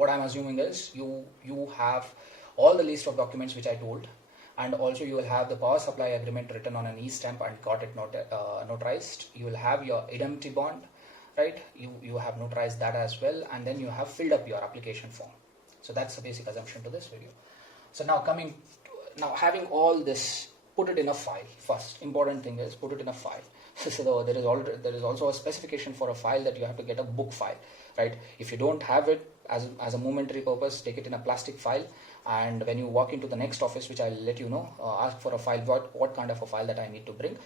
What I'm assuming is you have all the list of documents which I told, and also you will have the power supply agreement written on an e-stamp and got it notarized. You will have your indemnity bond, right? You have notarized that as well, and then you have filled up your application form. So that's the basic assumption to this video. So now having all this, put it in a file first. Important thing is put it in a file. So there is also a specification for a file that you have to get a book file, right? If you don't have it as a momentary purpose, take it in a plastic file, and when you walk into the next office, which I'll let you know, ask for a file, what kind of a file that I need to bring.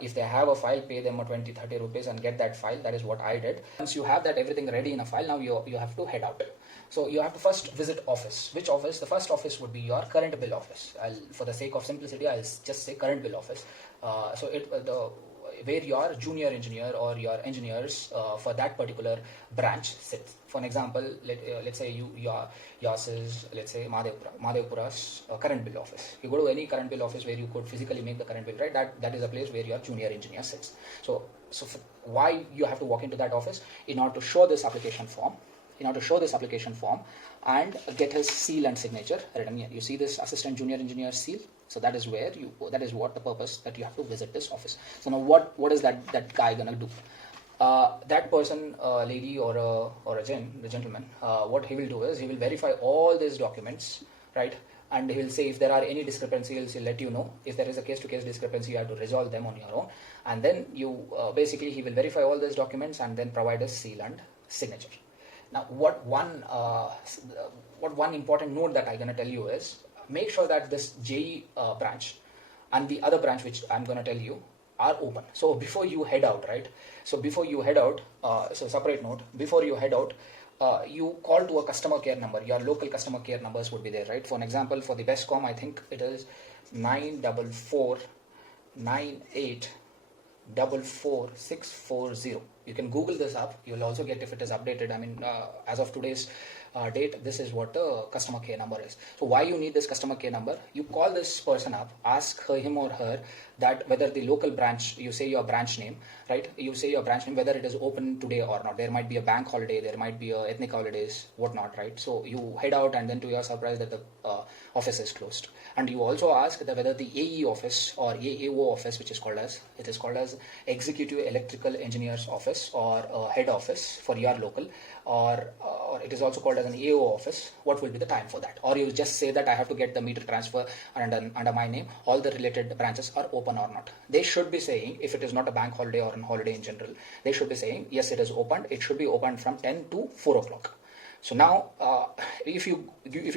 If they have a file, pay them 20-30 rupees and get that file. That is what I did. Once you have that everything ready in a file, now you have to head out. So you have to first visit office. Which office? The first office would be your current bill office. For the sake of simplicity, I'll just say current bill office. Where your junior engineer or your engineers for that particular branch sits. For an example, let's say yours is, let's say, Madhevpura's current bill office. You go to any current bill office where you could physically make the current bill, right? That is a place where your junior engineer sits. So why you have to walk into that office? In order to show this application form, and get his seal and signature written here. You see this assistant junior engineer seal. So that is what the purpose that you have to visit this office. So now what is that guy gonna do? That person, lady or a gentleman, what he will do is he will verify all these documents, right? And he will say if there are any discrepancies, he'll let you know. If there is a case-to-case discrepancy, you have to resolve them on your own. And then basically he will verify all those documents and then provide a seal and signature. Now, what one important note that I'm gonna tell you is, make sure that this JE branch and the other branch which I'm going to tell you are open. So before you head out, right? So separate note, before you head out, you call to a customer care number. Your local customer care numbers would be there, right? For an example, for the BESCOM, I think it is 94498444640. You can Google this up. You will also get if it is updated. I mean, as of today's date, this is what the customer care number is. So why you need this customer care number? You call this person up, ask him or her that whether the local branch, you say your branch name, right? You say your branch name, whether it is open today or not. There might be a bank holiday, there might be a ethnic holidays, whatnot, right? So you head out, and then to your surprise that the office is closed. And you also ask that whether the AE office or AAO office, which is called as Executive Electrical Engineers Office or head office for your local, or it is also called as an AO office, what will be the time for that? Or you just say that I have to get the meter transfer under my name, all the related branches are open or not. They should be saying, if it is not a bank holiday or a holiday in general, they should be saying, yes, it is opened. It should be opened from 10 to 4 o'clock. So now, if you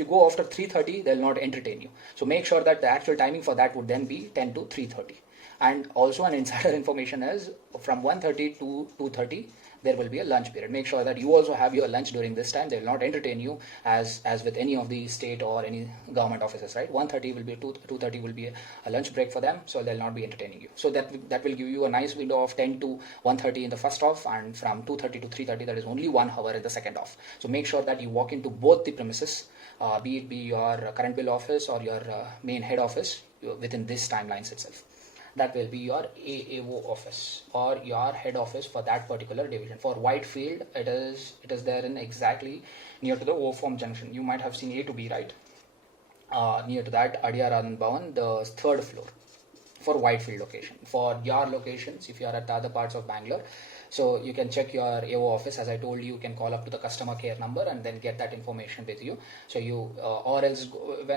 go after 3:30, they'll not entertain you. So make sure that the actual timing for that would then be 10 to 3:30. And also an insider information is from 1:30 to 2:30, there will be a lunch period. Make sure that you also have your lunch during this time. They will not entertain you as with any of the state or any government offices, right? 1:30 will be 2:30 will be a lunch break for them, so they'll not be entertaining you. So that will give you a nice window of 10 to 1:30 in the first off, and from 2:30 to 3:30 that is only 1 hour in the second off. So make sure that you walk into both the premises, be it your current bill office or your main head office, within this timelines itself. That will be your AAO office or your head office for that particular division. For Whitefield, it is there in exactly near to the O form junction. You might have seen A to B, right? Near to that Adiyaran Bhavan, the 3rd floor for Whitefield location. For your locations, if you are at the other parts of Bangalore, so you can check your AO office. As I told you, you can call up to the customer care number and then get that information with you. So you, or else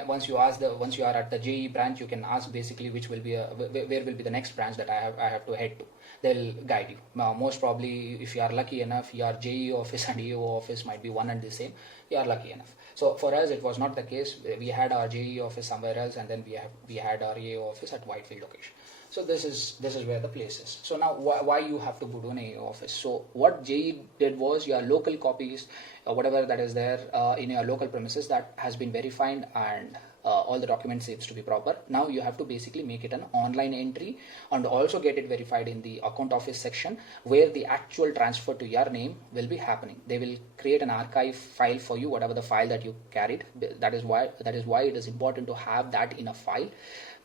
once you are at the JE branch, you can ask basically which will be where will be the next branch that I have to head to. They'll guide you. Most probably, if you are lucky enough, your JE office and AO office might be one and the same. You are lucky enough. So for us, it was not the case. We had our JE office somewhere else, and then we had our AO office at Whitefield location. So this is where the place is. So now why you have to go to an AO office? So what JE did was your local copies, whatever that is there in your local premises, that has been verified and all the documents seems to be proper. Now you have to basically make it an online entry and also get it verified in the account office section where the actual transfer to your name will be happening. They will create an archive file for you, whatever the file that you carried. That is why it is important to have that in a file,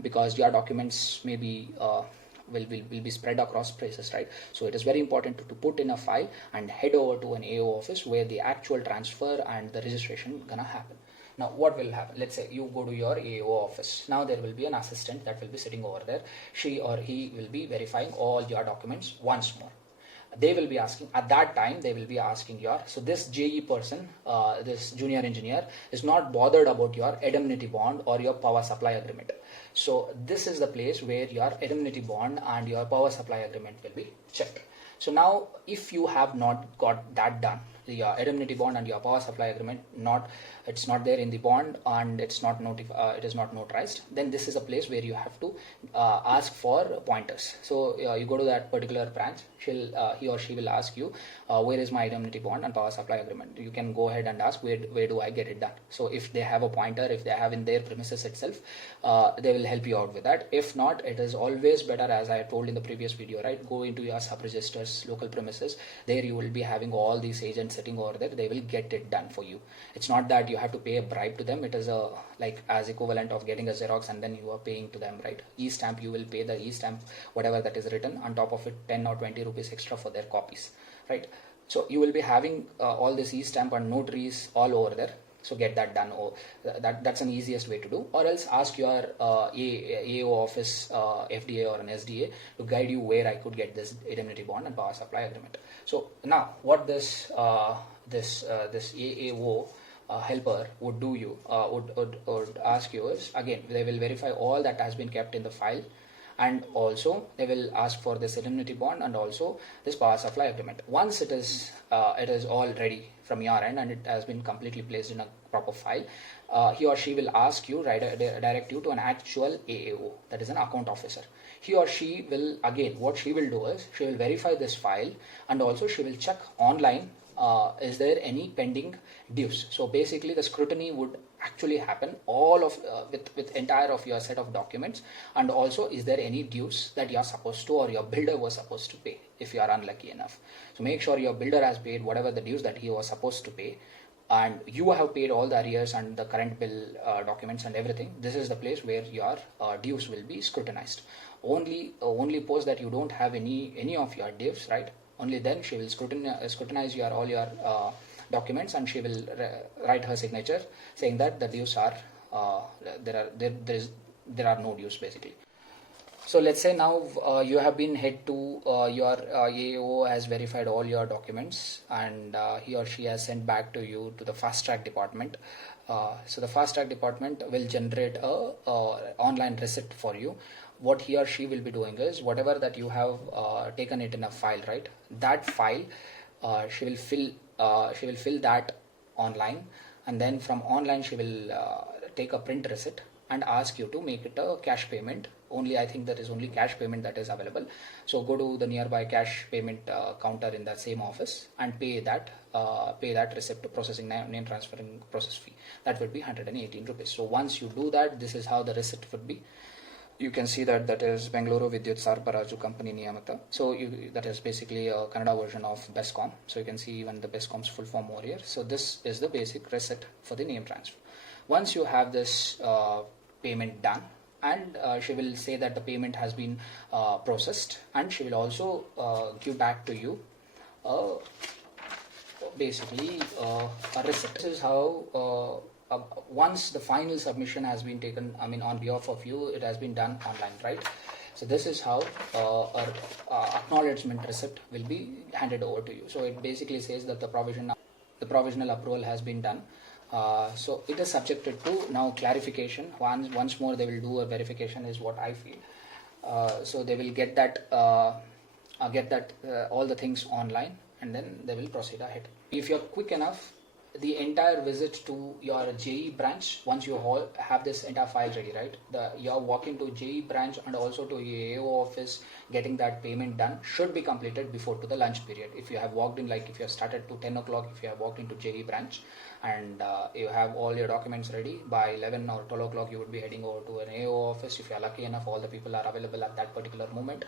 because your documents may be will be spread across places, right? So it is very important to put in a file and head over to an AO office where the actual transfer and the registration gonna happen. Now what will happen? Let's say you go to your AO office. Now there will be an assistant that will be sitting over there. She or he will be verifying all your documents once more. They will be asking, at that time they will be asking so this JE person, this junior engineer is not bothered about your indemnity bond or your power supply agreement. So this is the place where your indemnity bond and your power supply agreement will be checked. So now if you have not got that done, your indemnity bond and your power supply agreement, it's not there in the bond and it is not notarized, then this is a place where you have to ask for pointers. So you go to that particular branch, he or she will ask you, where is my indemnity bond and power supply agreement? You can go ahead and ask, where do I get it done? So if they have a pointer, if they have in their premises itself, they will help you out with that. If not, it is always better, as I told in the previous video, right? Go into your sub-registrar's local premises. There you will be having all these agents sitting over there. They will get it done for you. It's not that you have to pay a bribe to them. It is as equivalent of getting a Xerox and then you are paying to them, right? E-stamp, you will pay the e-stamp, whatever that is written, on top of it 10 or 20 rupees extra for their copies, right? So you will be having all this e-stamp and notaries all over there. So get that done. That's an easiest way to do. Or else ask your AO office, FDA or an SDA to guide you where I could get this indemnity bond and power supply agreement. So now what this AAO helper would do would ask you is, again, they will verify all that has been kept in the file, and also they will ask for this indemnity bond and also this power supply agreement. Once it is all ready from your end and it has been completely placed in a proper file, he or she will ask you, direct you to an actual AAO, that is an account officer. He or she will, again, what she will do is she will verify this file and also she will check online, is there any pending dues. So basically the scrutiny would actually happen all of with entire of your set of documents, and also is there any dues that you are supposed to or your builder was supposed to pay if you are unlucky enough. So make sure your builder has paid whatever the dues that he was supposed to pay, and you have paid all the arrears and the current bill documents and everything. This is the place where your dues will be scrutinized. Only post that you don't have any of your dues, right? Only then she will scrutinize all your documents, and she will write her signature saying that the dues are there are no dues basically. So let's say now you have been head to your AO has verified all your documents, and he or she has sent back to you to the fast track department. So the fast track department will generate a online receipt for you. What he or she will be doing is, whatever that you have taken it in a file, right? That file she will fill that online, and then from online she will take a print receipt and ask you to make it a cash payment. Only I think there is only cash payment that is available. So go to the nearby cash payment counter in that same office and pay that receipt processing name transferring process fee. That would be 118 rupees. So once you do that, this is how the receipt would be. You can see that is Bengaluru Vidyut Sarbaraju Company Niyamata. So that is basically a Kannada version of BESCOM. So you can see even the BESCOM's full form over here. So this is the basic receipt for the name transfer. Once you have this payment done, and she will say that the payment has been processed, and she will also give back to you basically a receipt. This is how once the final submission has been taken, on behalf of you, it has been done online, right? So this is how our acknowledgement receipt will be handed over to you. So it basically says that the provisional approval has been done. So it is subjected to now clarification. Once more they will do a verification is what I feel. So they will get that all the things online, and then they will proceed ahead. If you're quick enough, the entire visit to your JE branch, once you all have this entire file ready, right? You're walking to JE branch and also to AO office, getting that payment done should be completed before to the lunch period. If you have walked in, like if you have started to 10 o'clock, if you have walked into JE branch and you have all your documents ready, by 11 or 12 o'clock you would be heading over to an AO office. If you are lucky enough, all the people are available at that particular moment.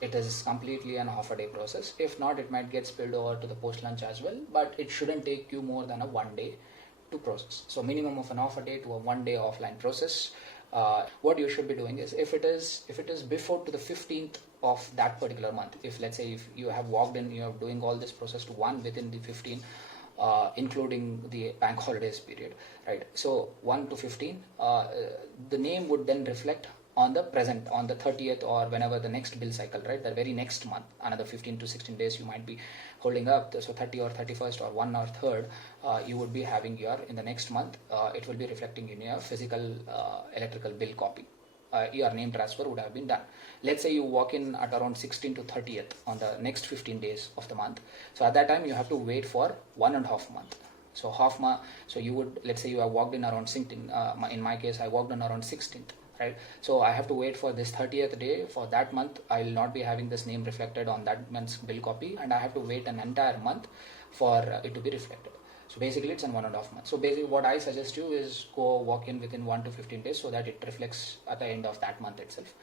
It is completely an half a day process. If not, it might get spilled over to the post lunch as well, but it shouldn't take you more than a 1 day to process. So minimum of an half a day to a 1 day offline process. what you should be doing is, if it is before to the 15th of that particular month, if let's say if you have walked in, you are doing all this process to one within the 15, including the bank holidays period, right? So 1 to 15, the name would then reflect on the present, on the 30th, or whenever the next bill cycle, right? The very next month, another 15 to 16 days you might be holding up. So 30 or 31st or 1 or 3rd, you would be having your, in the next month, it will be reflecting in your physical electrical bill copy. Your name transfer would have been done. Let's say you walk in at around 16 to 30th on the next 15 days of the month. So at that time you have to wait for 1.5 month. So so you would, let's say you have walked in around 16, in my case I walked in around 16th, right? So I have to wait for this 30th day. For that month I will not be having this name reflected on that month's bill copy, and I have to wait an entire month for it to be reflected. So basically it's in 1.5 months. So basically what I suggest you is go walk in within 1 to 15 days so that it reflects at the end of that month itself.